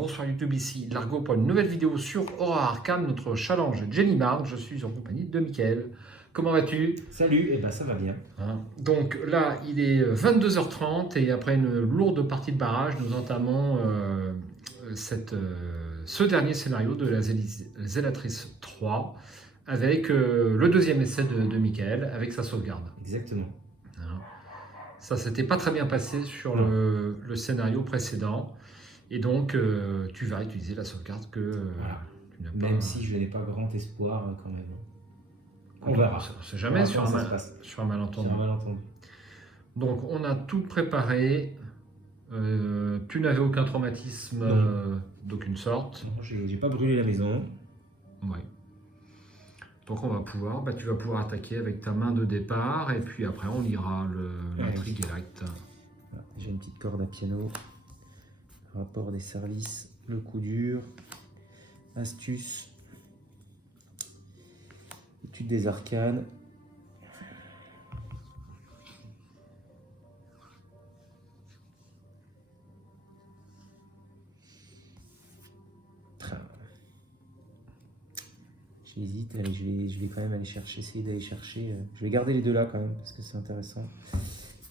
Bonsoir YouTube, ici Largo pour une nouvelle vidéo sur Aura Arcane, notre challenge Jelly Mark. Je suis en compagnie de Mickaël. Comment vas-tu? Salut, et ben ça va bien. Donc là, il est 22h30 et après une lourde partie de barrage, nous entamons ce dernier scénario de la Zélatrice 3 avec le deuxième essai de Mickaël avec sa sauvegarde. Exactement. Ça s'était pas très bien passé sur le scénario précédent. Et donc, tu vas utiliser la sauvegarde que Voilà. tu n'as pas... Même si je n'ai pas grand espoir quand même. On verra. On ne sait jamais sur un malentendu. Sur un malentendu. Donc, on a tout préparé. Tu n'avais aucun traumatisme d'aucune sorte. Non, j'ai pas brûlé la maison. Oui. Donc, on va pouvoir, tu vas pouvoir attaquer avec ta main de départ. Et puis après, on lira l'intrigue et l'acte. Voilà, j'ai une petite corde à piano. Rapport des services, le coup dur, astuce, étude des arcanes. J'hésite, allez, je vais quand même aller chercher, essayer d'aller chercher. Je vais garder les deux là quand même parce que c'est intéressant.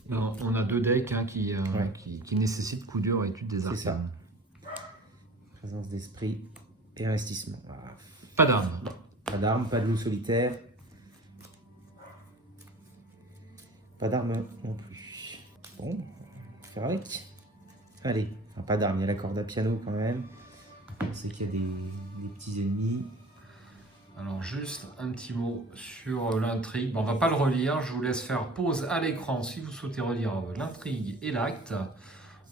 Non, on a deux decks qui nécessitent coup dur et étude des arcanes. C'est ça. Présence d'esprit et investissement. Voilà. Pas d'armes. Pas d'armes, pas de loup solitaire. Pas d'armes non plus. Bon, on va faire avec. Allez, enfin, pas d'armes, il y a la corde à piano quand même. On sait qu'il y a des petits ennemis. Alors juste un petit mot sur l'intrigue. Bon, on va pas le relire, je vous laisse faire pause à l'écran si vous souhaitez relire l'intrigue et l'acte.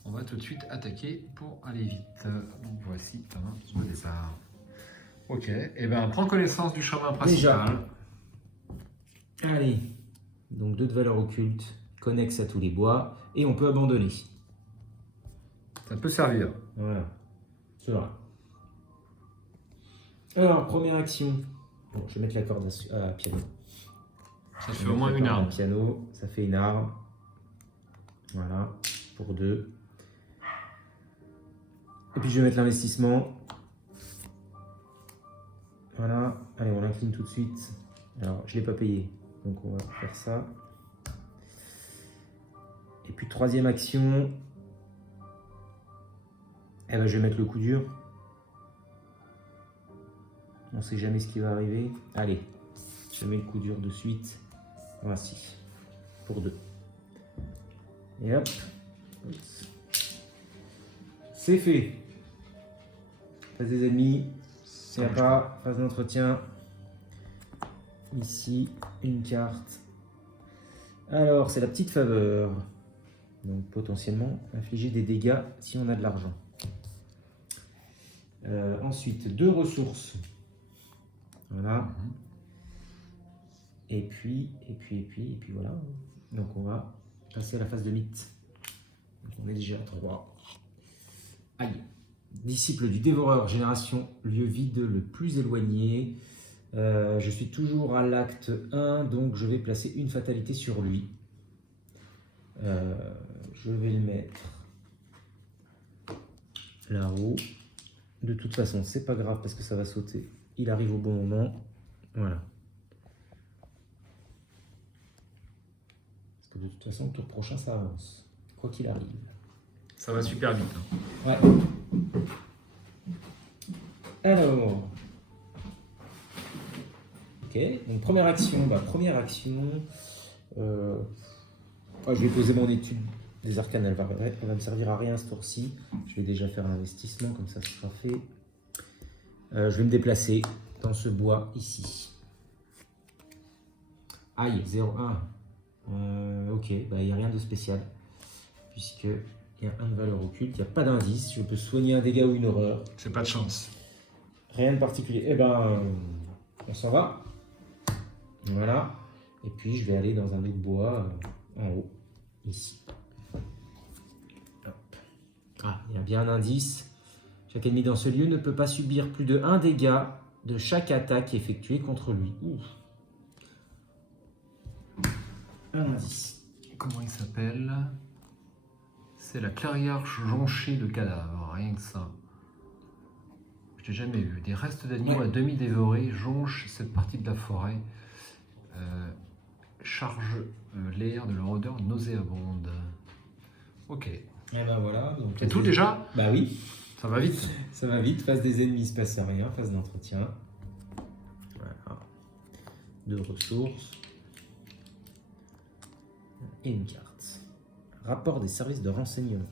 On va tout de suite attaquer pour aller vite. Donc voici ta main au départ. Ok, et bien prends connaissance du chemin principal. Déjà. Allez, donc 2 de valeur occulte, connexe à tous les bois, et on peut abandonner. Ça peut servir. Voilà, c'est vrai. Alors, première action. Bon, je vais mettre la corde à piano. Ça fait au moins une arme. Piano, ça fait une arme. Voilà, pour 2. Et puis je vais mettre l'investissement. Voilà, allez, on l'incline tout de suite. Alors, je ne l'ai pas payé, donc on va faire ça. Et puis troisième action. Eh ben, je vais mettre le coup dur. On ne sait jamais ce qui va arriver. Allez, je mets le coup dur de suite. Voici, pour 2. Et hop, c'est fait. Phase des ennemis, il n'y a pas. Phase d'entretien. Ici, une carte. Alors, c'est la petite faveur. Donc, potentiellement, infliger des dégâts si on a de l'argent. Ensuite, 2 ressources. Voilà. Et puis voilà. Donc on va passer à la phase de mythe. Donc on est déjà à 3. Aïe. Disciple du dévoreur, génération, lieu vide le plus éloigné. Je suis toujours à l'acte 1, donc je vais placer une fatalité sur lui. Je vais le mettre là-haut. De toute façon, c'est pas grave parce que ça va sauter. Il arrive au bon moment. Voilà. Parce que de toute façon, le tour prochain, ça avance. Quoi qu'il arrive. Ça va super vite. Ouais. Alors. Ok. Donc, première action. Je vais poser mon étude des arcanes. Elle va me servir à rien ce tour-ci. Je vais déjà faire l'investissement, comme ça, ce sera fait. Je vais me déplacer dans ce bois ici. Aïe, 0,1. Ok, il n'y a rien de spécial. Puisqu'il y a 1 de valeur occulte, il n'y a pas d'indice. Je peux soigner un dégât ou une horreur. C'est pas de chance. Rien de particulier. Eh ben, on s'en va. Voilà. Et puis, je vais aller dans un autre bois en haut, ici. Hop. Ah, il y a bien un indice. Chaque ennemi dans ce lieu ne peut pas subir plus de 1 dégât de chaque attaque effectuée contre lui. Ouf. Un indice. Comment il s'appelle? C'est la clairière jonchée de cadavres, rien que ça. Je n'ai jamais vu. Des restes d'animaux Ouais. à demi dévorés jonchent cette partie de la forêt. Charge l'air de leur odeur nauséabonde. Ok. Et ben voilà. Donc, C'est tout déjà? Bah oui. Ça va vite. Ça va vite. Face des ennemis, il se passe rien. Phase d'entretien. Voilà. 2 ressources. Et une carte. Rapport des services de renseignement.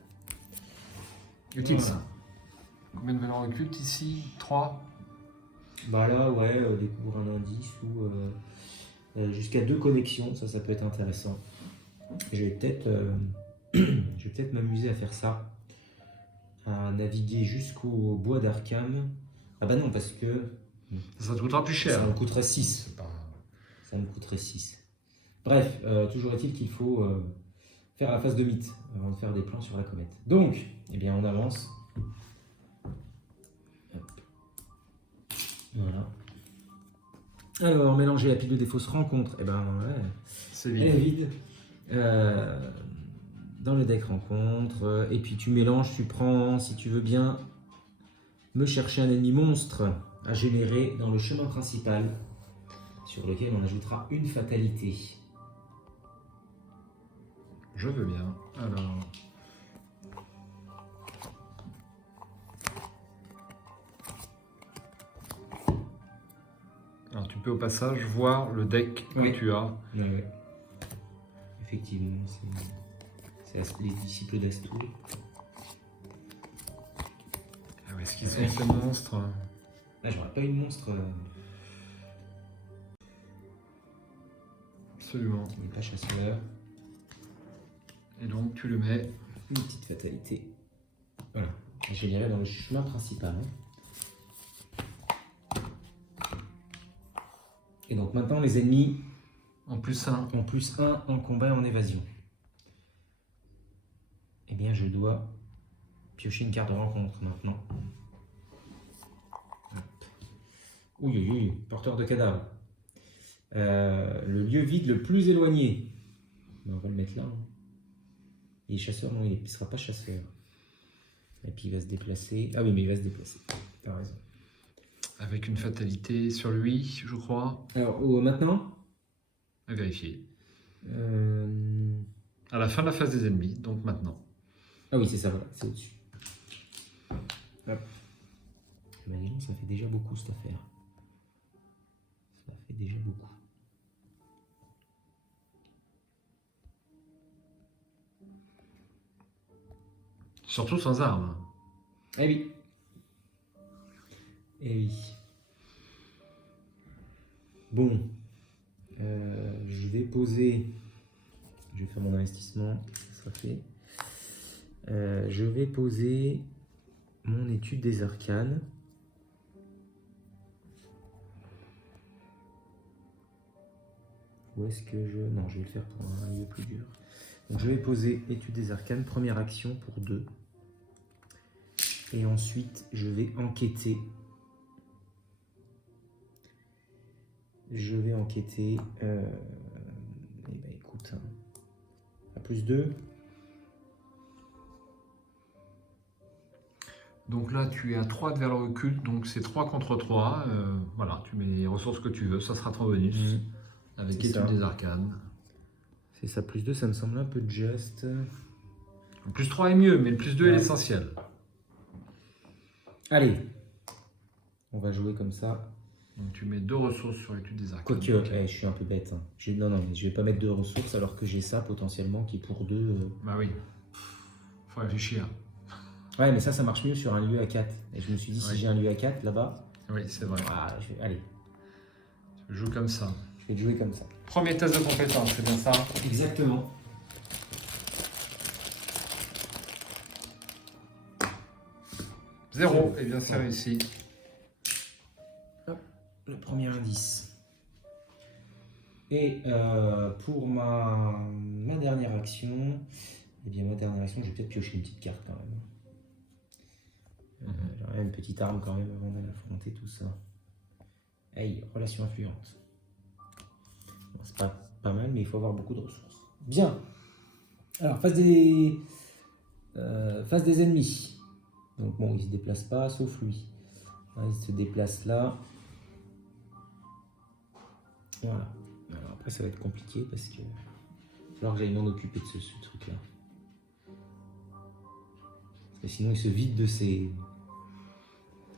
Utile Voilà. ça. Combien de valeurs occultes ici? 3. Bah là, ouais, découvre un indice ou jusqu'à 2 connexions, ça peut être intéressant. Je vais peut-être m'amuser à faire ça, à naviguer jusqu'au bois d'Arkham. Ah bah non, parce que Ça te coûtera plus cher. ça me coûterait 6. C'est pas... Ça me coûterait 6. Bref, toujours est-il qu'il faut faire la phase de mythe avant de faire des plans sur la comète. Donc, eh bien, on avance. Hop. Voilà. Alors, mélanger la pile de fausses rencontres. Eh ben, ouais, C'est elle est vide. vide. Dans le deck rencontre. Et puis, tu mélanges, tu prends, si tu veux bien, me chercher un ennemi monstre à générer dans le chemin principal, sur lequel on ajoutera une fatalité. Je veux bien. Alors... Alors tu peux au passage voir le deck Oui. que tu as. Ouais. Effectivement, c'est les disciples d'Astoul. Ah ouais, est-ce qu'ils sont ces monstres? Là, j'aurais pas eu de monstre. Absolument. Il n'est pas chasseur. Et donc tu le mets. Une petite fatalité. Voilà. Et je dirais dans le chemin principal. Et donc maintenant, les ennemis En plus 1. ont plus 1 en combat et en évasion. Eh bien, je dois piocher une carte de rencontre maintenant. Hop. Oui, porteur de cadavre. Le lieu vide le plus éloigné. Ben, on va le mettre là. Hein. Il est chasseur? Non, il ne sera pas chasseur. Et puis il va se déplacer. Ah oui, mais il va se déplacer. T'as raison. Avec une fatalité sur lui, je crois. Alors, maintenant À vérifier. À la fin de la phase des ennemis, donc maintenant. Ah oui, c'est ça, voilà, c'est au-dessus. Hop. Mais dis donc, ça fait déjà beaucoup cette affaire. Ça fait déjà beaucoup. Surtout sans armes. Eh oui. Eh oui. Bon. Je vais poser. Je vais faire mon investissement. Ça sera fait. Je vais poser mon étude des arcanes. Où est-ce que je... Non, je vais le faire pour un lieu plus dur. Donc je vais poser étude des arcanes, première action pour 2. Et ensuite, je vais enquêter. Je vais enquêter. Eh ben écoute, hein, à plus 2. Donc là, tu es à 3 de valeur occulte, donc c'est 3 contre 3. Voilà, tu mets les ressources que tu veux, ça sera ton bonus. Avec C'est étude ça. des arcanes. C'est ça, plus 2, ça me semble un peu juste. Le plus 3 est mieux, mais le plus 2 est Ouais. l'essentiel. Allez, on va jouer comme ça. Donc tu mets 2 ressources sur l'étude des arcanes. Quoique, je suis un peu bête. Hein. Non, mais je vais pas mettre 2 ressources alors que j'ai ça potentiellement qui est pour 2. Bah oui. Faut réfléchir. Ouais, mais ça marche mieux sur un lieu à 4. Et je me suis dit, si Oui. j'ai un lieu à 4 là-bas, Oui, c'est vrai. allez, Tu joues comme ça. je vais jouer comme ça. Premier test de compétence, c'est bien ça? Exactement. Zéro. Et bien c'est réussi. Le premier indice. Et pour ma dernière action, je vais peut-être piocher une petite carte quand même. J'aurais une petite arme quand même avant d'aller affronter tout ça. Hey, relation influente. Bon, c'est pas mal, mais il faut avoir beaucoup de ressources. Bien. Alors, phase des ennemis. Donc bon, il se déplace pas, sauf lui. Il se déplace là. Voilà. Alors après, ça va être compliqué parce que il va falloir que j'aille m'en occuper de ce truc-là. Parce que sinon, il se vide de ses...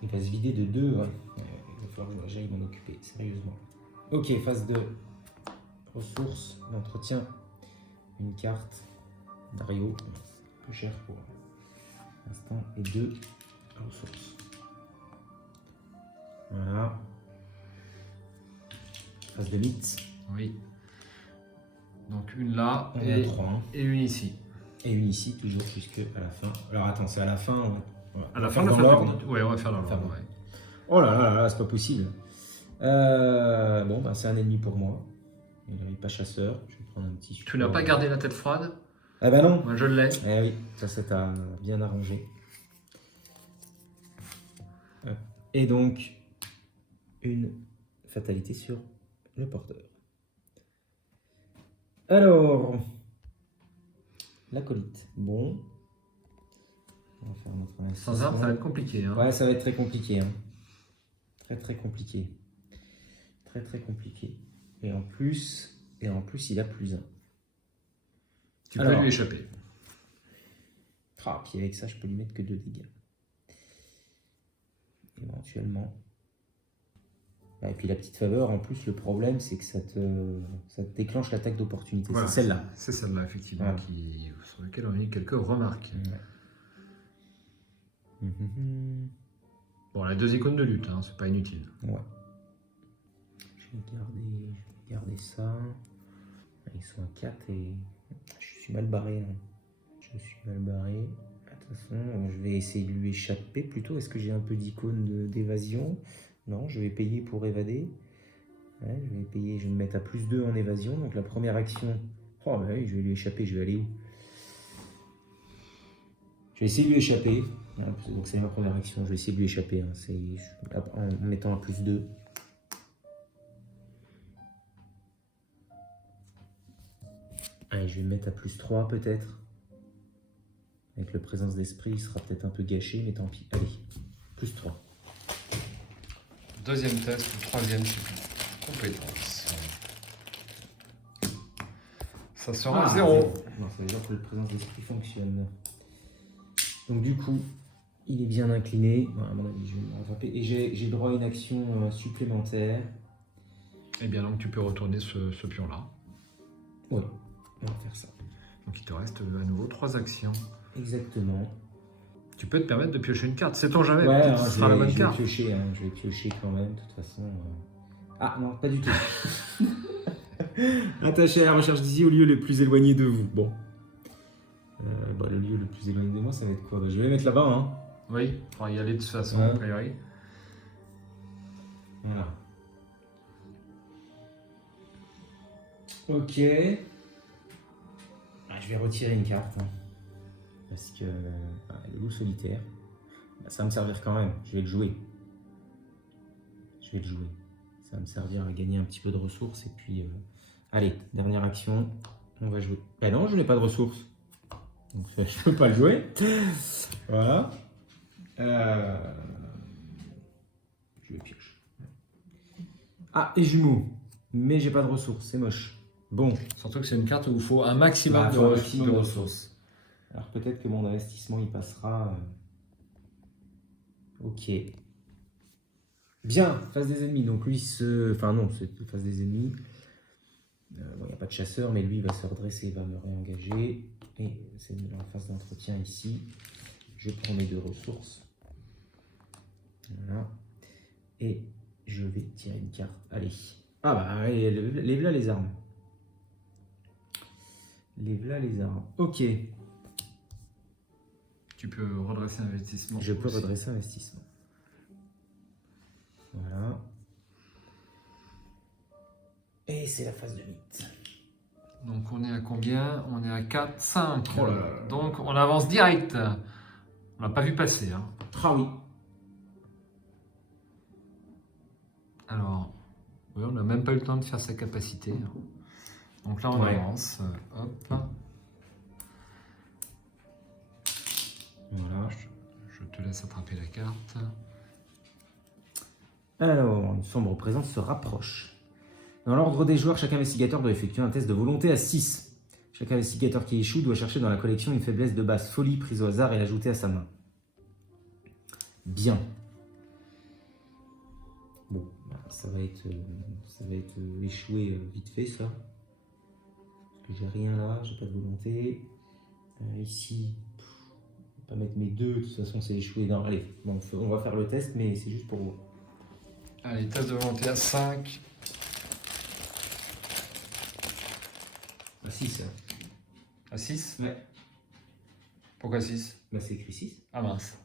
Il va se vider de 2, ouais. Il va falloir que j'aille m'en occuper, sérieusement. Ok, phase 2. Ressources, l'entretien. Une carte. Dario. C'est peu cher pour l'instant. Et 2 ressources. Voilà. Phase de mythe. Oui. Donc une là On est à 3. Hein. Et une ici. Et une ici, toujours jusqu'à la fin. Alors attends, c'est à la fin. À la fin, dans l'ordre. Oui, on va faire dans l'ordre. Ouais. Oh là là là, c'est pas possible. Bon, bah, c'est un ennemi pour moi. Il n'est pas chasseur. Je vais prendre un petit. Tu n'as pas gardé la tête froide? Ah bah non. Moi je l'ai. Eh oui, ça t'a bien arrangé. Et donc, une fatalité sur le porteur. Alors, l'acolyte. Bon. On va faire notre investissement. Sans arme, ça va être compliqué. Hein. Ouais, ça va être très compliqué. Hein. Très compliqué. Très compliqué. Et en plus, il a +1. Tu peux lui échapper. Ah, puis avec ça, je peux lui mettre que 2 dégâts. Éventuellement. Et puis la petite faveur, en plus, le problème, c'est que ça te déclenche l'attaque d'opportunité. Voilà, c'est celle-là. C'est celle-là, effectivement, voilà. Sur laquelle on a eu quelques remarques. Ouais. Bon, la 2 icônes de lutte, hein, c'est pas inutile. Ouais. Je vais garder ça. Ils sont à 4 et je suis mal barré. Hein. Je suis mal barré. De toute façon, je vais essayer de lui échapper plutôt. Est-ce que j'ai un peu d'icône d'évasion? Non, je vais payer pour évader. Ouais, je vais payer, je vais me mettre à +2 en évasion. Donc la première action, oh bah oui, je vais lui échapper. Je vais aller où? Je vais essayer de lui échapper. Donc c'est ma première action. Je vais essayer de lui échapper. Hein. En mettant à +2. Allez, je vais me mettre à +3 peut-être. Avec le présence d'esprit, il sera peut-être un peu gâché, mais tant pis. Allez, +3. Deuxième test, ou troisième, je sais plus. Compétence. Ça sera 0. Non, ça veut dire que le présence d'esprit fonctionne. Donc du coup, il est bien incliné. Bon, à mon avis, je vais me rattraper. Et j'ai droit à une action supplémentaire. Et bien donc tu peux retourner ce pion-là. Oui, on va faire ça. Donc il te reste à nouveau 3 actions. Exactement. Tu peux te permettre de piocher une carte, sait-on jamais, Ouais, peut-être que ce sera la bonne carte. Je vais piocher quand même, de toute façon. Ah non, pas du tout. Attaché à la recherche d'ici au lieu le plus éloigné de vous. Bon. Le lieu le plus éloigné de moi, ça va être quoi? Je vais les mettre là-bas. Hein. Oui, il faudra y aller de toute façon, Ouais. a priori. Voilà. Ok. Je vais retirer une carte. Hein. Parce que le loup solitaire, ça va me servir quand même. Je vais le jouer. Ça va me servir à gagner un petit peu de ressources. Et puis, allez, dernière action. On va jouer. Ben non, je n'ai pas de ressources. Donc, je ne peux pas le jouer. Voilà. Je vais piocher. Ah, et jumeaux. Mais j'ai pas de ressources. C'est moche. Bon. Surtout que c'est une carte où il faut un maximum de ressources. Alors peut-être que mon investissement il passera. Ok. Bien, phase des ennemis. Donc lui enfin non, c'est phase des ennemis. Il n'y a pas de chasseur, mais lui il va se redresser, il va me réengager. Et c'est en phase d'entretien ici. Je prends mes 2 ressources. Voilà. Et je vais tirer une carte. Allez. Ah bah allez, les voilà les armes. Ok. Tu peux redresser investissement. Je peux redresser investissement. Voilà. Et c'est la phase de mythe. Donc on est à combien? On est à 4, 5. Oh là là. Donc on avance direct. On l'a pas vu passer. Hein. Ah oui. Alors, oui, on n'a même pas eu le temps de faire sa capacité. Donc là on avance. Hop. Voilà. Je te laisse attraper la carte. Alors, une sombre présence se rapproche. Dans l'ordre des joueurs, chaque investigateur doit effectuer un test de volonté à 6. Chaque investigateur qui échoue doit chercher dans la collection une faiblesse de base folie prise au hasard et l'ajouter à sa main. Bien. Bon, bah, ça va être échoué vite fait, ça. Parce que j'ai rien là, j'ai pas de volonté. Ici, je vais pas mettre mes 2, de toute façon c'est échoué. Non, allez, bon, on va faire le test, mais c'est juste pour vous. Allez, test de volonté à 5. À 6. À 6. Ouais. Pourquoi 6? Bah c'est écrit 6. Ah mince.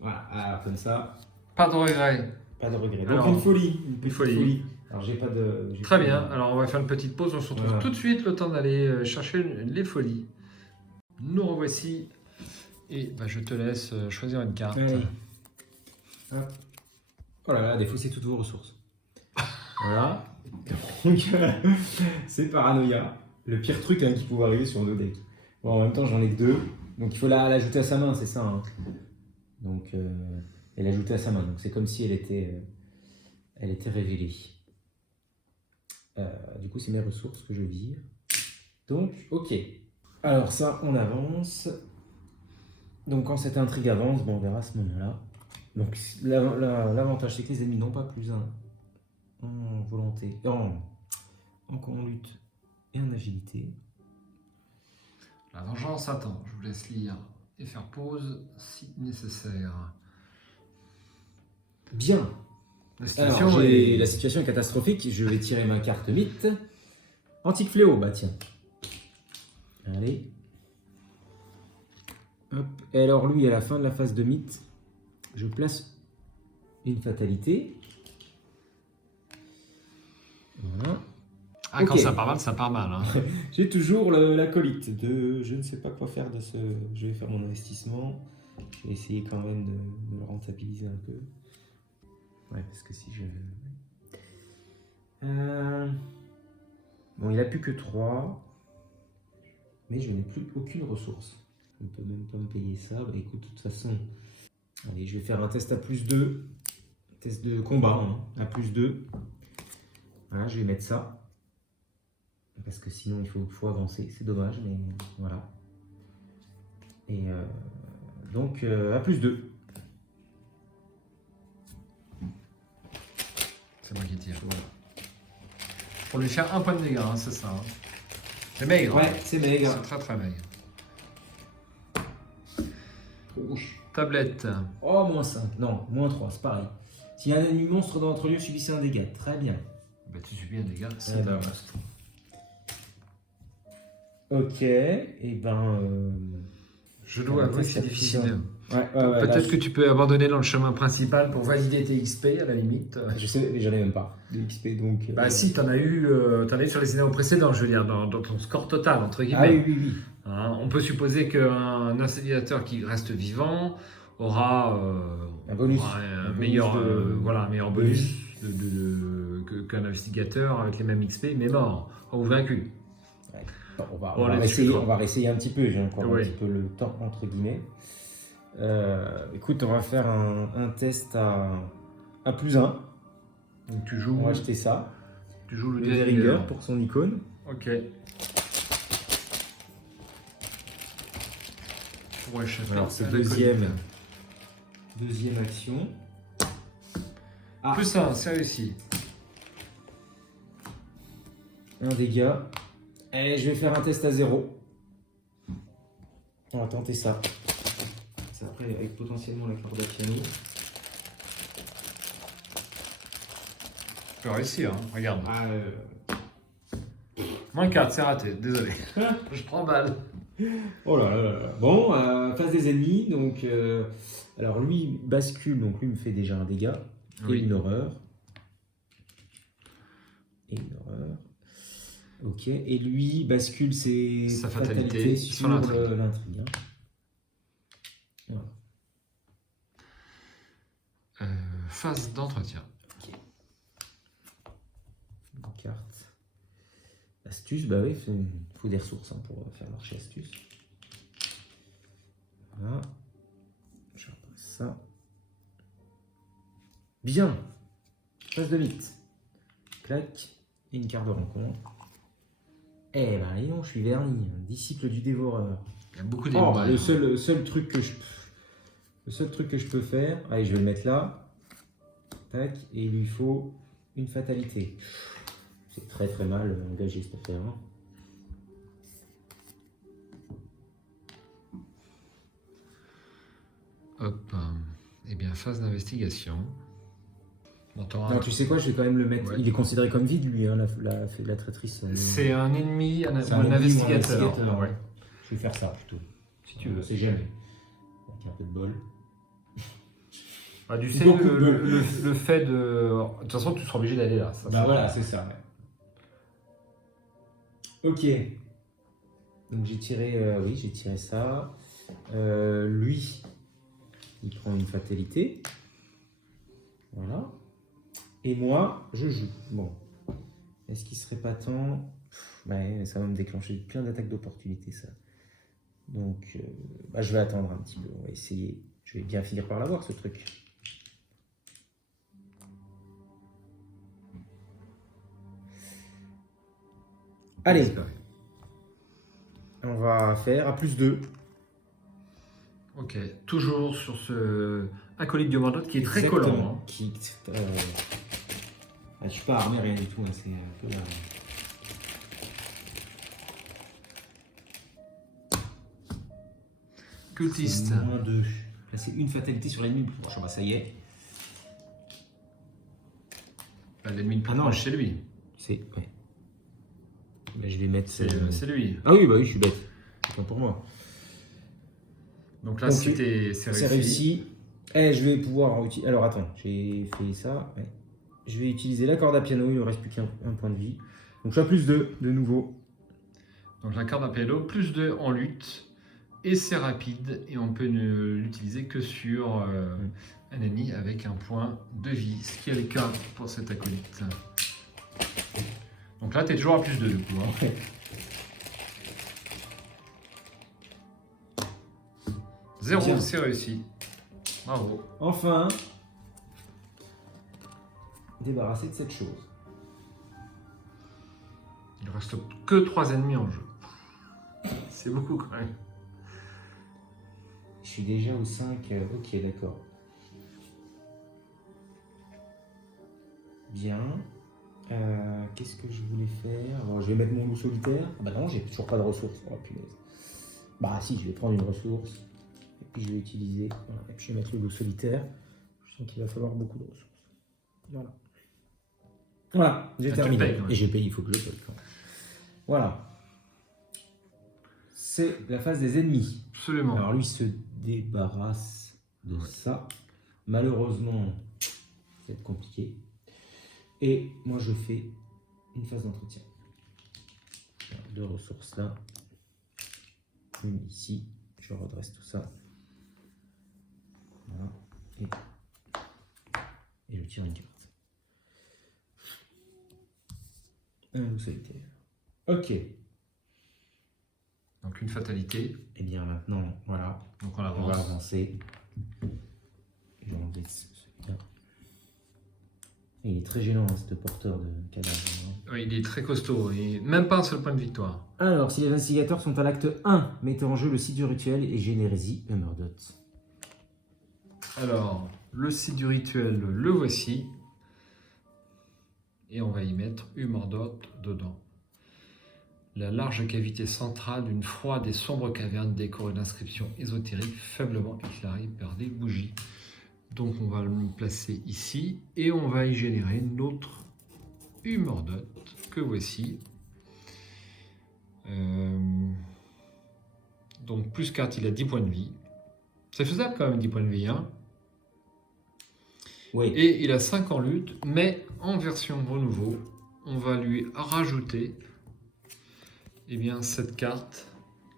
Voilà, alors comme ça, Pas de regret. pas de regret. Donc Alors, une folie. Une petite folie. Alors j'ai pas de... j'ai Très pas de- bien, alors on va faire une petite pause, on se retrouve Voilà. tout de suite, le temps d'aller chercher les folies. Nous revoici, et bah, je te laisse choisir une carte. Allez. Hop. Oh là là, défausser toutes vos ressources. Voilà. Donc, c'est paranoïa. Le pire truc qui pouvait arriver sur nos decks. Bon, en même temps, j'en ai que 2. Donc, il faut l'ajouter à sa main, c'est ça. Hein. Donc, et l'ajouter à sa main. Donc, c'est comme si elle était révélée. Du coup, c'est mes ressources que je vire. Donc, ok. Alors, ça, on avance. Donc, quand cette intrigue avance, bon, on verra à ce moment-là. Donc, l'avantage, c'est que les ennemis n'ont pas plus un en volonté, en lutte et en agilité. La vengeance attend, je vous laisse lire et faire pause si nécessaire. Bien. La Alors, situation est... la situation est catastrophique. Je vais tirer ma carte mythe. Antique fléau, bah tiens. Allez. Hop. Et alors, lui, à la fin de la phase de mythe, je place une fatalité. Voilà. Ah, Ok. quand ça part mal. Hein. J'ai toujours l'acolyte de je ne sais pas quoi faire de ce. Je vais faire mon investissement. Je vais essayer quand même de le rentabiliser un peu. Ouais, parce que si je. Bon, il a plus que 3. Mais je n'ai plus aucune ressource. On ne peut même pas me payer ça. Bah écoute, de toute façon. Allez, je vais faire un test à +2. Test de combat, hein, à +2. Voilà, je vais mettre ça. Parce que sinon, il faut avancer. C'est dommage, mais voilà. Et donc, à +2. C'est moi qui tire. Voilà. Pour lui faire un point de dégâts, hein, c'est ça. Hein. C'est maigre. Ouais, hein. c'est maigre. C'est très très maigre. Ouch. Tablette. Oh, -5. Non, -3, c'est pareil. Si un ennemi monstre dans votre lieu subissait un dégât, très bien. Bah, tu subis un dégât, c'est Ouais, un bah, monstre. Ok, et ben. Je dois avouer que c'est ça fait difficile. ça. Ouais, Peut-être que tu peux abandonner dans le chemin principal pour valider tes XP à la limite. Je sais, mais j'en ai même pas de XP donc. Bah si, t'en as eu sur les scénarios précédents, je veux dire, dans ton score total, entre Ah guillemets. oui. Hein, on peut supposer qu'un inséminateur qui reste vivant aura Un bonus. un bonus meilleur, de- un meilleur bonus qu'un investigateur avec les mêmes XP, mais mort, ou vaincu. Bon, on va là-dessus, réessayer, quoi. on va réessayer un petit peu, j'ai encore Oui. un petit peu le temps, entre guillemets. Écoute, on va faire un test à +1. Donc tu joues, On va acheter ça. tu joues le Le Derringer. Derringer pour son icône. Ok. Pour échapper Alors c'est à la deuxième colline. action. Ah. Plus 1, c'est réussi. Un dégât. Et je vais faire un test à 0. On va tenter ça. C'est après avec potentiellement la corde à piano. Tu peux réussir, hein. Regarde. Ah, Moins 4, c'est raté, désolé. Je prends balle. Oh là là là. Bon, face des ennemis, donc alors lui bascule, donc lui me fait déjà un dégât et Oui. une horreur. Ok, et lui bascule ses Sa fatalité fatalités sur sur l'intrigue. l'intrigue. Hein. Voilà. Phase d'entretien. Une carte. Astuce, bah oui, il faut des ressources hein, pour faire marcher astuce. Voilà. Je repasse ça. Bien. Phase de mythe. Clac. Et une carte de rencontre. Eh ben, allez, non, je suis verni. Disciple du dévoreur. Il y a beaucoup Oh, d'ennemis. bah, le seul truc que je peux faire. Allez, je vais le mettre là. Tac. Et il lui faut une fatalité. C'est très très mal engagé cette affaire. Hein. Hop. Eh bien, phase d'investigation. Bon, Non, tu sais quoi, je vais quand même le mettre. Ouais. Il est considéré comme vide, lui, hein, la traîtrise. C'est un ennemi, C'est un ennemi ou investigateur. ouais. Je vais faire ça plutôt. Si tu veux, c'est jamais. Avec un peu de bol. Ah, tu sais, Beaucoup de le fait de. De toute façon, tu seras obligé d'aller là. Ça, Bah voilà, c'est ça. Ouais. Ok. Donc j'ai tiré, oui, j'ai tiré ça. Lui, il prend une fatalité. Voilà. Et moi, je joue. Bon. Est-ce qu'il serait pas temps? Ouais, ça va me déclencher plein d'attaques d'opportunité, ça. Donc, bah, je vais attendre un petit peu. On va essayer. Je vais bien finir par l'avoir, ce truc. Allez, on va faire à +2. Ok, toujours sur ce acolyte du Mordot qui est très Exactement. collant. Hein. Je suis pas armé, rien du tout. Hein, c'est un peu la... Cultiste. -2. Là, c'est une fatalité sur l'ennemi. Bon, bah, ça y est. L'ennemi le plus Ah non. proche, c'est lui. C'est... Ouais. Là, je vais mettre... C'est lui. Ah oui, bah oui, je suis bête. C'est pas pour moi. Donc là, Ok. c'est réussi. C'est réussi. Eh, je vais pouvoir utiliser... Alors, attends, j'ai fait ça. Ouais. Je vais utiliser la corde à piano. Il ne reste plus qu'un point de vie. Donc, je suis à +2 de nouveau. Donc la carte d'Apello, +2 en lutte. Et c'est rapide. Et on peut ne l'utiliser que sur un ennemi avec un point de vie. Ce qui est le cas pour cet acolyte. Donc là, tu es toujours à +2 du coup. Hein. Ouais. 0, Bien. c'est réussi. Bravo. Enfin, débarrasser de cette chose. Il reste que 3 ennemis en jeu. C'est beaucoup quand même. Je suis déjà au 5. Ok, d'accord. Bien. Qu'est-ce que je voulais faire? Alors, je vais mettre mon loup solitaire. Ah bah non, j'ai toujours pas de ressources. Oh punaise. Bah si, je vais prendre une ressource. Et puis je vais utiliser. Voilà. Et puis je vais mettre le loup solitaire. Je sens qu'il va falloir beaucoup de ressources. Voilà. Voilà, j'ai terminé. Payes, ouais. Et j'ai payé, il faut que je paye quand même. Voilà. C'est la phase des ennemis. Absolument. Alors lui se débarrasse de ça. Malheureusement, ça va être compliqué. Et moi je fais une phase d'entretien. Deux ressources là. Une ici. Je redresse tout ça. Voilà. Et je tire une carte. Un loup solitaire. Ok. Donc une fatalité. Et bien maintenant, voilà. Donc on On avance. va avancer. Je vais enlever celui-là. Il est très gênant, hein, ce porteur de cadavre. Hein. Oui, il est très costaud. Et même pas un seul point de victoire. Alors, si les investigateurs sont à l'acte 1, mettez en jeu le site du rituel et Générésie Hummerdot. Alors, le site du rituel, le voici. Et on va y mettre Hummerdot dedans. La large cavité centrale d'une froide et sombre caverne décorée d'inscriptions ésotériques faiblement éclairées par des bougies. Donc on va le placer ici et on va y générer notre Hummerdot que voici. Donc plus 4, il a 10 points de vie. C'est faisable quand même 10 points de vie. Hein. Oui. Et il a 5 en lutte, mais en version renouveau, on va lui rajouter cette carte,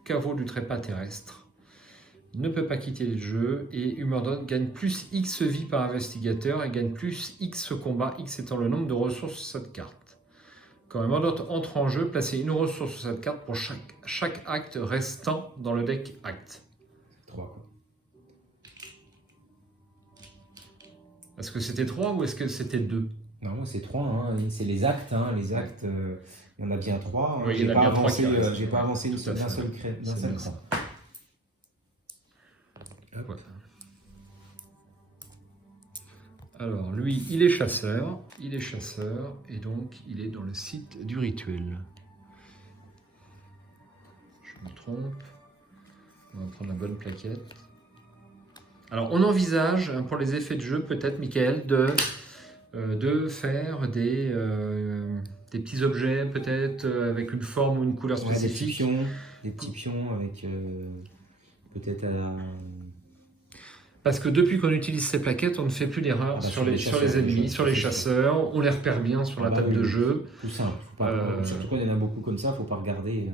caveau du trépas terrestre. Ne peut pas quitter le jeu et Hummerdot gagne plus X vie par investigateur et gagne plus X combat, X étant le nombre de ressources sur cette carte. Quand Hummerdot entre en jeu, placez une ressource sur cette carte pour chaque acte restant dans le deck acte. 3 quoi. Est-ce que c'était 3 ou est-ce que c'était 2? Non, c'est 3, hein. C'est les actes. Hein. Les actes, il y en a bien 3. Hein. Oui, il y J'ai en a pas bien trois avancé, qui restent. j'ai pas avancé Tout à d'un fait. seul C'est bien cran. ça. Voilà. Alors, lui, il est chasseur, et donc il est dans le site du rituel. Je me trompe. On va prendre la bonne plaquette. Alors, on envisage, hein, pour les effets de jeu, peut-être, Michael, de faire des petits objets, peut-être, avec une forme ou une couleur Ouais, spécifique. des petits pions avec peut-être à la... Parce que depuis qu'on utilise ces plaquettes, on ne fait plus d'erreur Ah bah, sur sur les les chasseurs, ennemis, je- sur les c'est sûr. chasseurs. On les repère bien sur la bah table oui, de oui. jeu. Tout simple. Faut pas, surtout quand il y en a beaucoup comme ça, faut pas regarder.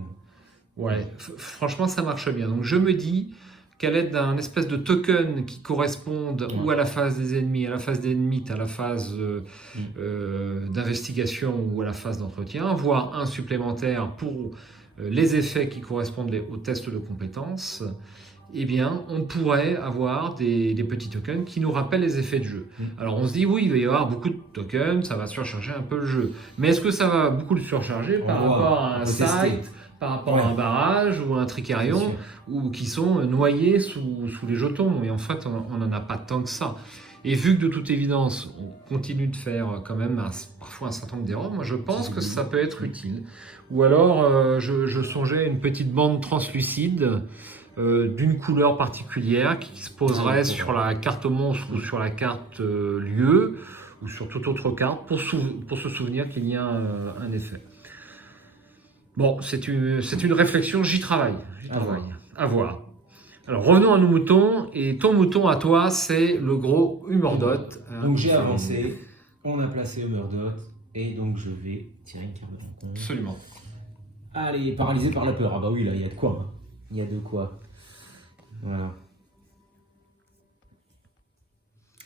Ouais, franchement, ça marche bien. Donc, je me dis qu'à l'aide d'un espèce de token qui corresponde ou Ouais. à la phase des ennemis, à la phase des ennemis, à la phase Mm. d'investigation ou à la phase d'entretien, voire un supplémentaire pour les effets qui correspondent au test de compétences, eh bien, on pourrait avoir des petits tokens qui nous rappellent les effets de jeu. Mm. Alors, on se dit, oui, il va y avoir beaucoup de tokens, ça va surcharger un peu le jeu. Mais est-ce que ça va beaucoup le surcharger par On voit, rapport à on un peut tester. site, par rapport à un barrage ou à un C'est tricarion, sûr. ou qui sont noyés sous les jetons? Et en fait, on n'en a pas tant que ça. Et vu que de toute évidence, on continue de faire quand même parfois un certain nombre d'erreurs, moi je pense que ça peut être utile. Ou alors, je songeais à une petite bande translucide d'une couleur particulière qui se poserait sur la carte monstre ou sur la carte lieu ou sur toute autre carte pour se souvenir qu'il y a un effet. Bon, c'est une réflexion, j'y travaille. À voir. Alors revenons à nos moutons, et ton mouton à toi, c'est le gros Humordot. Donc j'ai avancé, on a placé Humordot, et donc je vais tirer une carte de rencontre. Absolument. Allez, paralysé par la peur. Ah bah oui, là, il y a de quoi. Hein. Il y a de quoi. Voilà.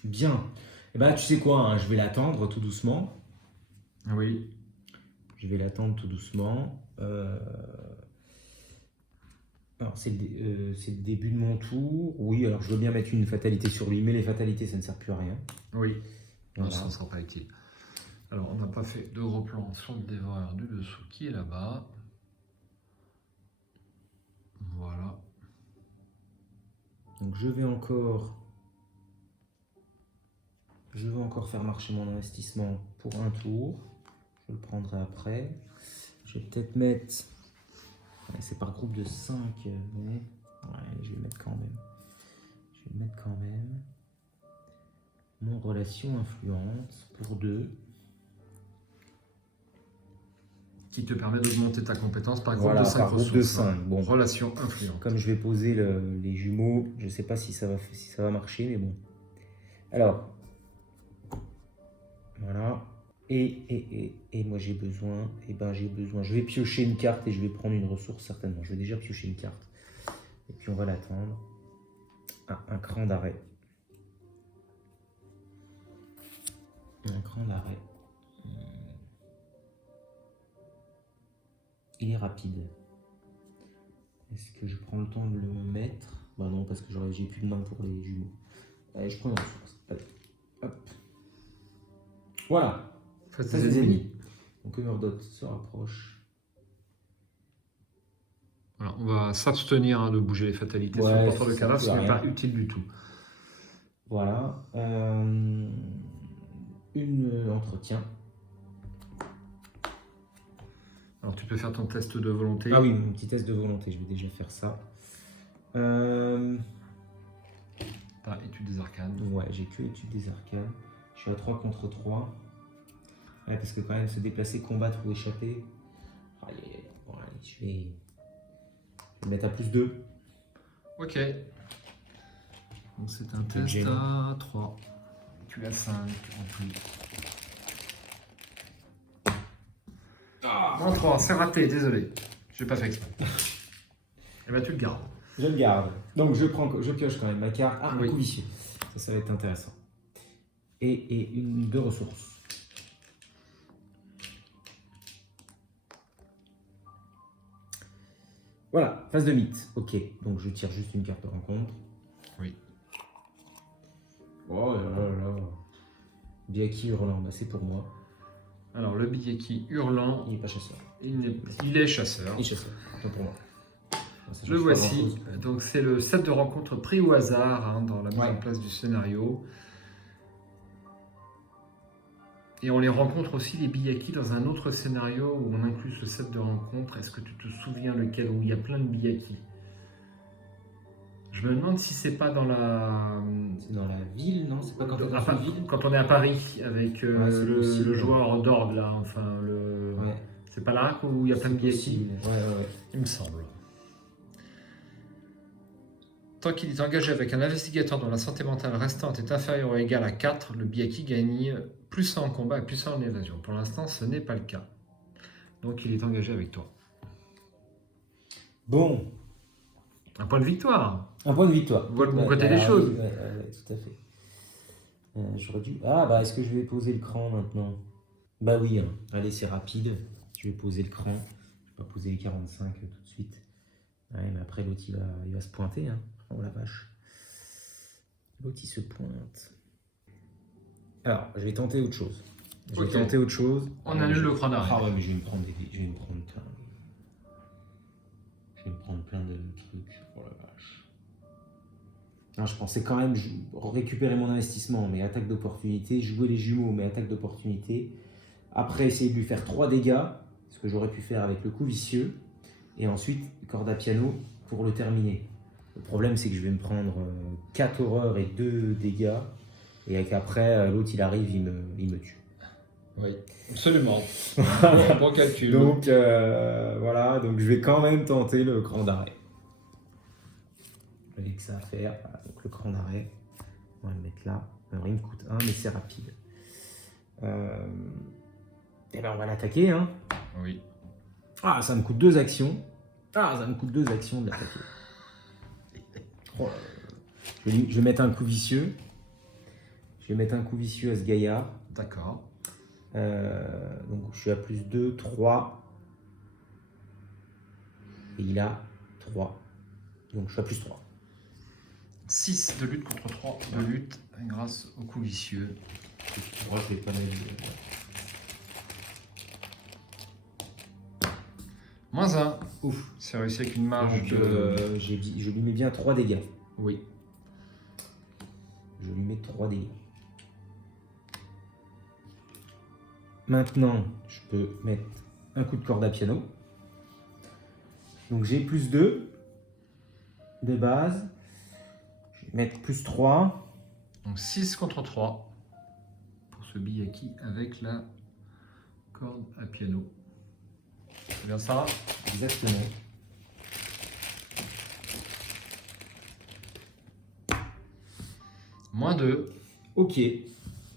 Bien. Et bah tu sais quoi, hein, je vais l'attendre tout doucement. Oui. Je vais l'attendre tout doucement. Alors, c'est le début de mon tour. Oui, alors je veux bien mettre une fatalité sur lui, mais les fatalités, ça ne sert plus à rien. Oui. Non, Voilà. ça ne sera pas utile. Alors, on n'a pas fait de gros plan sur le dévoreur du dessous qui est là-bas. Voilà. Donc je vais encore faire marcher mon investissement pour un tour. Je le prendrai après. Je vais peut-être mettre... Ouais, c'est par groupe de 5, mais... Ouais, je vais le mettre quand même. Mon relation influente pour 2. Qui te permet d'augmenter ta compétence par groupe Voilà, de 5 par groupe ressources. de 5. Bon. Relation influente. Comme je vais poser les jumeaux, je ne sais pas si ça va marcher, mais bon. Alors, voilà. Et moi j'ai besoin, je vais piocher une carte et je vais prendre une ressource certainement. Je vais déjà piocher une carte. Et puis on va l'attendre. Ah, un cran d'arrêt. Un cran d'arrêt. Il est rapide. Est-ce que je prends le temps de le mettre? Bah non, parce que j'ai plus de main pour les jumeaux. Allez, je prends une ressource. Allez, hop. Voilà. Face Face des des ennemis. ennemis. Donc Humordot se rapproche. Voilà, on va s'abstenir de bouger les fatalités Ouais, sur le porteur de ça cadavre, sert ce à n'est pas rien. utile du tout. Voilà. Une entretien. Alors tu peux faire ton test de volonté. Ah oui, mon petit test de volonté, je vais déjà faire ça. Par étude des arcanes. Ouais, j'ai que étude des arcanes. Je suis à 3 contre 3. Ouais, parce que quand même, se déplacer, combattre ou échapper. Allez, bon, allez, je vais le mettre à plus 2. Ok. Donc c'est un C'est test gênant. à 3. Tu as 5 en plus. Non, 3, c'est raté, désolé. J'ai pas fait exprès. Et ben tu le gardes. Je le garde. Donc je pioche quand même ma carte. Ah, Oui. un coup vicieux. Ça va être intéressant. Et deux ressources. Voilà, phase de mythe. Ok, donc je tire juste une carte de rencontre. Oui. Oh là là là. Biaki hurlant, bah, c'est pour moi. Alors, le Biyaki hurlant, Il n'est pas chasseur. il est chasseur. Il est chasseur, autant pour moi. Ça Le change pas voici. grand-chose. Donc, c'est le set de rencontres pris au hasard hein, dans la mise Ouais. en place du scénario. Et on les rencontre aussi, les Biyaki, dans un autre scénario où on inclut ce set de rencontres. Est-ce que tu te souviens lequel? Où il y a plein de Biyaki. Je me demande si c'est pas dans la... C'est dans la ville, non? C'est pas quand on est dans une ville? Quand on est à Paris avec Ouais, c'est possible. le joueur d'orgue là, enfin le... Ouais. C'est pas là où il y a plein de C'est Biyaki? possible. Ouais. Il me semble. Tant qu'il est engagé avec un investigateur dont la santé mentale restante est inférieure ou égale à 4, le Biyaki gagne plus 1 en combat et plus 1 en évasion. Pour l'instant, ce n'est pas le cas. Donc il est engagé avec toi. Bon, Un point de victoire. un point de victoire. On voit le bon côté des choses. Oui, ouais, tout à fait. J'aurais dû... Ah, bah, est-ce que je vais poser le cran maintenant? Bah oui, hein. Allez, c'est rapide. Je vais poser le cran. Je vais pas poser les 45 tout de suite. Ouais, mais après, l'autre, il va se pointer. Hein. Oh la vache. L'autre, il se pointe. Alors, je vais tenter autre chose. Je vais Ok. tenter autre chose. On annule le cran d'arrêt. Ah ouais, mais je vais me prendre plein. Je vais me prendre plein de trucs. Oh la vache. Non, je pensais quand même récupérer mon investissement, mais attaque d'opportunité, jouer les jumeaux, mais attaque d'opportunité. Après, essayer de lui faire 3 dégâts, ce que j'aurais pu faire avec le coup vicieux. Et ensuite, corde à piano pour le terminer. Le problème, c'est que je vais me prendre 4 horreurs et 2 dégâts. Et qu'après, l'autre, il arrive, il me tue. Oui, absolument. Bon calcul. Donc, voilà, donc je vais quand même tenter le cran d'arrêt. Avec ça à faire, voilà, donc le cran d'arrêt, on va le mettre là. Alors il me coûte 1, mais c'est rapide. Et ben on va l'attaquer. Hein. Oui. Ah, ça me coûte 2 actions. Ah, ça me coûte 2 actions de l'attaquer. Oh, je vais mettre un coup vicieux. Je vais mettre un coup vicieux à ce gaillard. D'accord. Donc je suis à plus 2, 3. Et il a 3. Donc je suis à plus 3. 6 de lutte contre 3 de lutte grâce au coup vicieux. Moi, je vais pas mettre. Moins 1. Ouf. C'est réussi avec une marge Donc, de... je lui mets bien 3 dégâts. Oui. Je lui mets 3 dégâts. Maintenant, je peux mettre un coup de corde à piano. Donc j'ai plus 2 de base. Je vais mettre plus 3. Donc 6 contre 3 pour ce Biyaki avec la corde à piano. C'est bien ça? Exactement. Moins 2. Ok.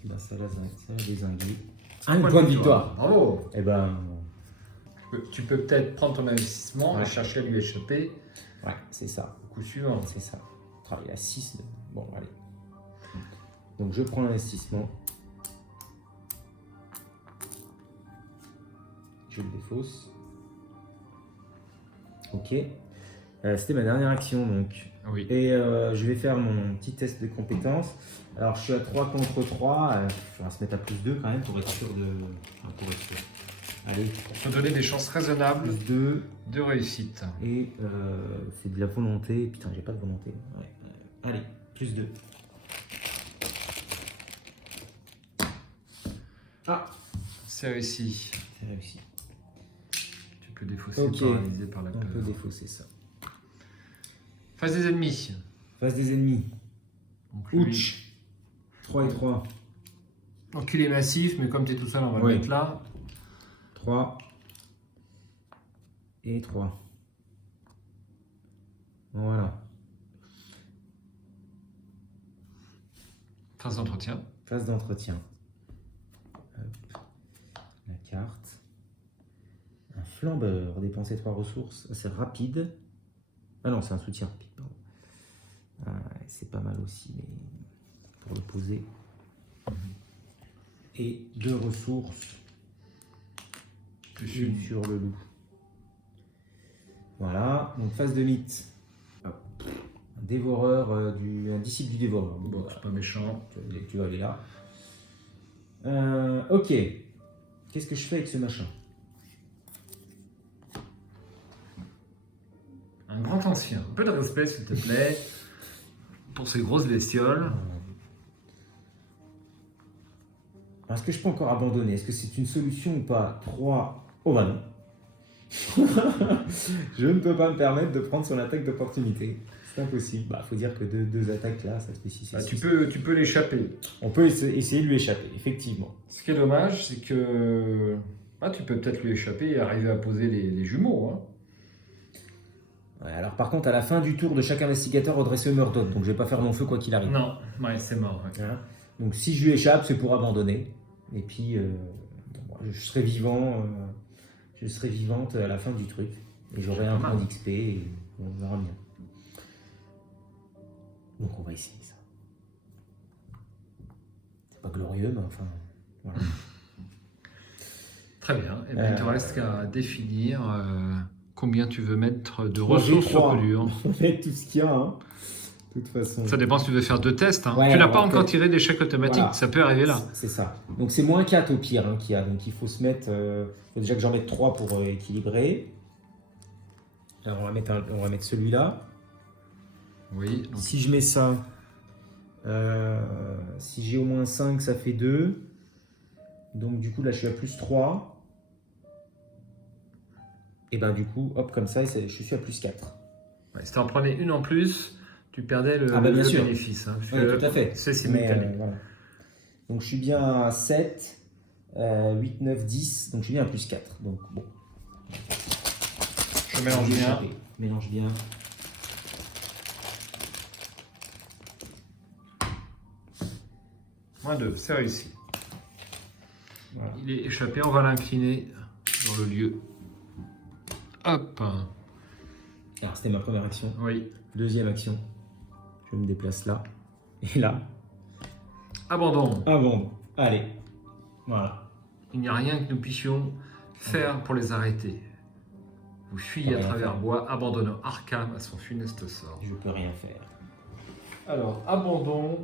Ben, ça l'a dézingué. Un point de victoire. Bravo. Eh ben, Tu peux peut-être prendre ton investissement et Ouais. chercher à lui échapper ouais, c'est ça. au coup suivant. C'est ça. Travailler à 6. Bon, allez. Donc je prends l'investissement. Je le défausse. Ok. C'était ma dernière action donc. Oui. Et je vais faire mon petit test de compétences. Alors je suis à 3 contre 3. On va se mettre à plus 2 quand même pour être sûr de. Enfin, pour être sûr. Allez, Pour te donner des chances raisonnables plus 2. de réussite. Et c'est de la volonté. Putain, j'ai pas de volonté. Ouais. Allez, plus 2. Ah, C'est réussi. c'est réussi. Tu peux défausser Ok. paralysé par la On peut peur. défausser ça. Face des ennemis. Face des ennemis. Donc, lui- Ouch. 3 et 3. Donc il est massif, mais comme tu es tout seul, on va Ouais. le mettre là. 3 et 3. Voilà. Phase d'entretien. Phase d'entretien. Hop. La carte. Un flambeur. Dépenser 3 ressources. C'est rapide. Ah non, c'est un soutien rapide. Pardon. C'est pas mal aussi, mais pour le poser. Et 2 ressources. Dessus. Une sur le loup. Voilà, donc phase de mythe. Hop. Un dévoreur, un disciple du dévoreur. Bon, c'est pas méchant. Tu vas aller là. Ok. Qu'est-ce que je fais avec ce machin? Un grand ancien. Un peu de respect, s'il te plaît, pour ces grosses bestioles. Est-ce que je peux encore abandonner? Est-ce que c'est une solution ou pas? 3. Oh bah non. Je ne peux pas me permettre de prendre son attaque d'opportunité. C'est impossible. Bah, faut dire que deux attaques là, ça te fait 6 et Bah, 6. tu peux l'échapper. On peut essayer de lui échapper, effectivement. Ce qui est dommage, c'est que tu peux peut-être lui échapper et arriver à poser les jumeaux. Hein. Ouais, alors par contre, à la fin du tour de chaque investigateur, redresser au Murdoch. Donc je vais pas faire mon feu quoi qu'il arrive. Non, ouais, c'est mort. Ouais. Voilà. Donc si je lui échappe, c'est pour abandonner. Et puis, je serai vivant. Je serai vivante à la fin du truc. Et j'aurai un point d'XP et on verra bien. Donc on va essayer ça. C'est pas glorieux, mais enfin, voilà. Très bien. Et il te reste qu'à définir combien tu veux mettre de Moi, j'ai ressources sur 3. Pelure. On va mettre tout ce qu'il y a, hein. De toute façon. Ça dépend si tu veux faire 2 tests. Hein. Ouais, tu n'as alors, pas en encore fait, tiré d'échec automatique. voilà. Ça peut arriver là. C'est ça. Donc c'est moins 4 au pire hein, qu'il y a. Donc il faut se mettre. Il faut déjà que j'en mette 3 pour équilibrer. Alors on va mettre celui-là. Oui. Donc, Si je mets ça, si j'ai au moins 5, ça fait 2. Donc du coup là je suis à plus 3. Et ben du coup, hop, comme ça, je suis à plus 4. ouais, si tu en prenais une en plus, tu perdais le, bien le sûr. bénéfice. Hein, Oui, tout à fait. C'est simultané. Voilà. Donc je suis bien à 7, 8, 9, 10. Donc je suis bien à plus 4. Donc bon. Je mélange bien. Mélange bien. Moins 2, c'est réussi. Voilà. Il est échappé, on va l'incliner dans le lieu. Hop. Alors c'était ma première action. Oui. Deuxième action. Je me déplace là. Et là. Abandon. Ah bon. Allez. Voilà. Il n'y a rien que nous puissions faire pour les arrêter. Vous fuyez à Rien travers faire. bois, abandonnant Arkham à son funeste sort. Je peux rien faire. Alors, abandon.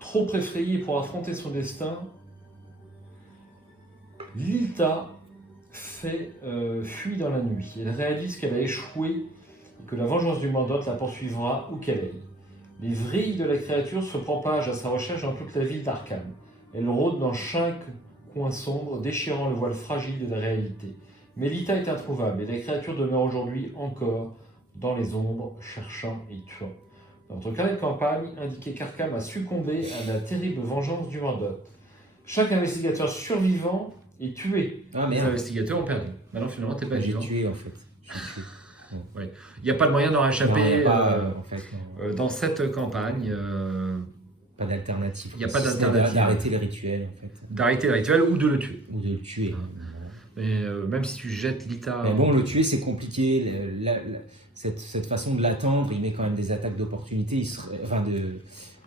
Trop effrayé pour affronter son destin, Lilita fuit dans la nuit. Elle réalise qu'elle a échoué et que la vengeance du Murdoch la poursuivra où qu'elle aille. Les vrilles de la créature se propagent à sa recherche dans toute la ville d'Arkham. Elle rôde dans chaque coin sombre, déchirant le voile fragile de la réalité. Mais Lilita est introuvable et la créature demeure aujourd'hui encore dans les ombres, cherchant et tuant. Notre carnet de campagne indiquait qu'Arkham a succombé à la terrible vengeance du Murdoch. Chaque investigateur survivant est tué. Ah Les merde. investigateurs ont perdu. Maintenant, finalement, t'es pas J'ai vivant. tué en fait. J'ai tué. Il n'y a pas de moyen d'en Non, échapper en fait, non. dans cette campagne. Pas d'alternative. Il y a pas Si ce n'est d'alternative. D'arrêter les rituels en fait. D'arrêter le rituel ou de le tuer. Ou de le tuer. Mais même si tu jettes Lita... Mais bon, le tuer c'est compliqué. Cette façon de l'attendre, il met quand même des attaques d'opportunité.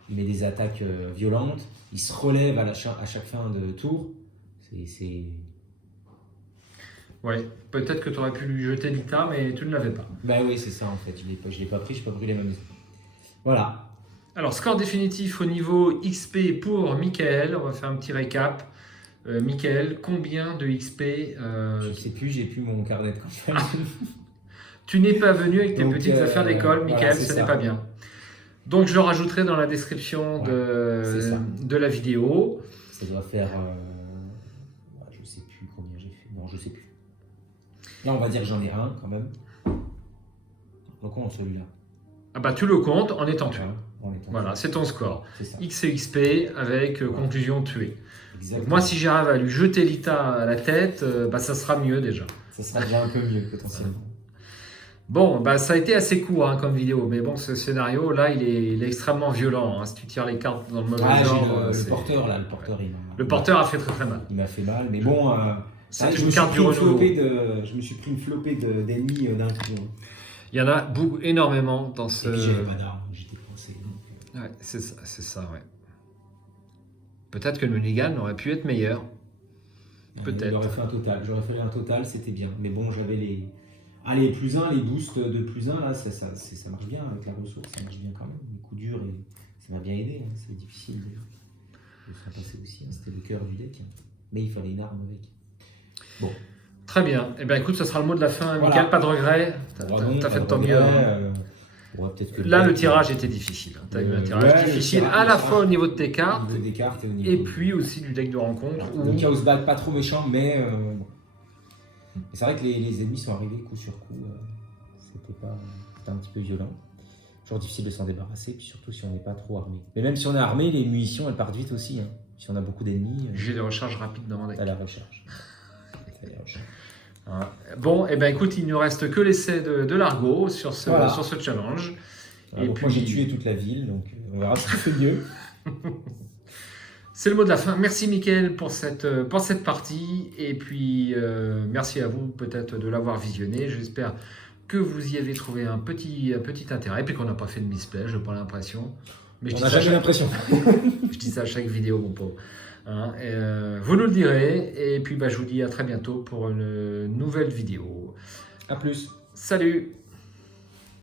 Il met des attaques violentes. Il se relève à chaque fin de tour. C'est... Ouais, peut-être que tu aurais pu lui jeter Lita, mais tu ne l'avais pas. Bah oui, c'est ça en fait. Je l'ai pas pris, je n'ai pas brûlé ma maison. Voilà. Alors, score définitif au niveau XP pour Michael. On va faire un petit récap. Michael, combien de XP Je ne sais plus, j'ai plus mon carnet de campagne. Tu n'es pas venu avec tes Donc, petites affaires d'école, voilà, Michael, c'est ce ça. n'est pas bien. Donc, je le rajouterai dans la description c'est ça. de la vidéo. Ça doit faire... je sais plus combien j'ai fait. Non, je sais plus. Là, on va dire que j'en ai un quand même. Donc, on celui-là. Ah bah, tu le comptes en étant tué. Voilà, c'est ton score. C'est ça. XP avec conclusion tuée. Exactement. Moi, si j'arrive à lui jeter Lita à la tête, ça sera mieux déjà. Ça sera déjà un peu mieux potentiellement. Bon, ça a été assez court comme vidéo, mais bon, ce scénario, là, il est extrêmement violent. Hein. Si tu tires les cartes dans le mauvais ordre... le porteur, là, le porteur, Le porteur a fait très très mal. Il m'a fait mal, mais bon... C'est je une me suis carte pris du une renouveau. Je me suis pris une flopée d'ennemis d'un coup. Hein. Il y en a beaucoup, énormément dans ce... Et puis j'avais pas d'armes, j'étais coincé. Ouais, c'est ça, ouais. Peut-être que le Mulligan aurait pu être meilleur. Peut-être. J'aurais fait un total, c'était bien. Mais bon, j'avais les... Ah, les plus 1, les boosts de plus 1, là, ça marche bien avec la ressource, ça marche bien quand même. Les coups durs, ça m'a bien aidé, hein. C'est difficile. peut s'en passer aussi, hein. C'était le cœur du deck. Mais il fallait une arme avec. Bon. Très bien. Eh bien, écoute, ce sera le mot de la fin. Voilà. Michael, pas de regret. T'as fait de ton mieux. Ouais, peut-être que Là, le tirage était difficile. Tu as eu un tirage difficile à la fois au niveau de tes cartes, au niveau des cartes et au niveau et puis aussi du deck de rencontre. le Chaos Bag, pas trop méchant, mais bon. Et c'est vrai que les ennemis sont arrivés coup sur coup. C'était un petit peu violent. Toujours difficile de s'en débarrasser, puis surtout si on n'est pas trop armé. Mais même si on est armé, les munitions elles partent vite aussi. Hein. Si on a beaucoup d'ennemis. J'ai des recharges rapides dans mon deck. À la recherche. Voilà. Bon, et ben écoute, il ne nous reste que l'essai de Largo sur ce challenge. Et puis, moi j'ai tué toute la ville, donc on verra ce qui fait mieux. C'est le mot de la fin. Merci Mickaël pour cette partie. Et puis merci à vous peut-être de l'avoir visionné. J'espère que vous y avez trouvé un petit intérêt. Et puis qu'on n'a pas fait de misplay, je n'ai pas l'impression. Mais on n'a jamais l'impression. Je dis ça à chaque vidéo, mon pauvre. Hein, vous nous le direz. Et puis je vous dis à très bientôt pour une nouvelle vidéo. À plus. Salut!